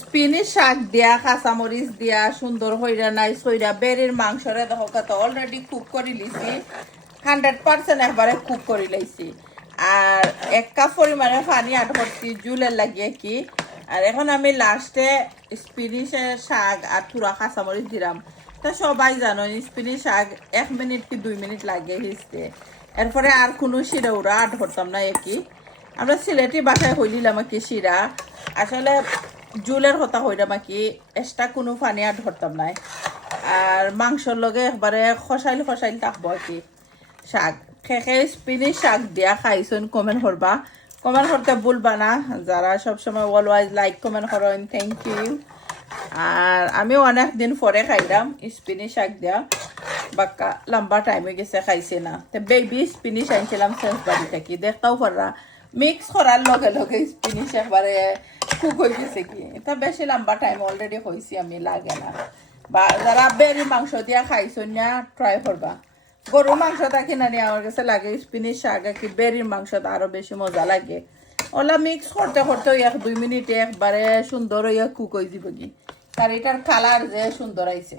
spinach শাক দিয়া কাঁচামরিচ দিয়া সুন্দর হইরা নাই সইরা বেরির মাংসরে দেখো কত অলরেডি কুক করে লিছি 100% একবারে কুক করে লাইছি আর 1 কাপ পরিমাণে পানি আট করছি জুলের লাগিয়ে কি আর এখন আমি লাস্টে স্পিনিশের শাক আর থুরা কাঁচামরিচ দিলাম তা সবাই জানো স্পিনিশ শাক 1 মিনিট কি 2 মিনিট লাগে হিসতে এরপরে আর কোনো শিরা উড়া আট করতাম না একই আমরা সিলেটি বাসায় হইলিলাম কি শিরা আসলে জুলের কথা হইলাম কি এক্সট্রা কোনো পানি আর ধরতাম নাই আর মাংসর লগে একবারে খসাইল থাকবো আর কি শাক খেখে স্পিনিশ শাক দিয়া খাইছেন কমেন্ট করবা কমেন্ট করতে ভুলবা না যারা সবসময় অলওয়াইজ লাইক কমেন্ট করেন থ্যাংক ইউ আর আমিও অনেক দিন পরে খাইলাম স্পিনিশ শাক দিয়া বাক্কা লম্বা টাইম হয়ে গেছে খাইছে না তো বেবি স্পিনিশ আনছিলাম সেন্স বাড়ি থেকে দেখতেও পাররা মিক্স করার লগে লগে স্পিনিশ একবারে কুক হয়ে গেছে কি এটা বেশি লম্বা টাইম অলরেডি হয়েছি আমি লাগে না বা যারা বেরি মাংস দিয়া খাইছো না ট্রাই করবা গরুর মাংসটা কিনা নিয়ে আমার কাছে লাগে স্পিনিশ শাক কি বেরির মাংসটা আরো বেশি মজা লাগে ওলা মিক্স করতে করতে 1-2 মিনিটে একবারে সুন্দর হইয়া কুক হয়ে যাব কি তার এটার কালার যে সুন্দর আইছে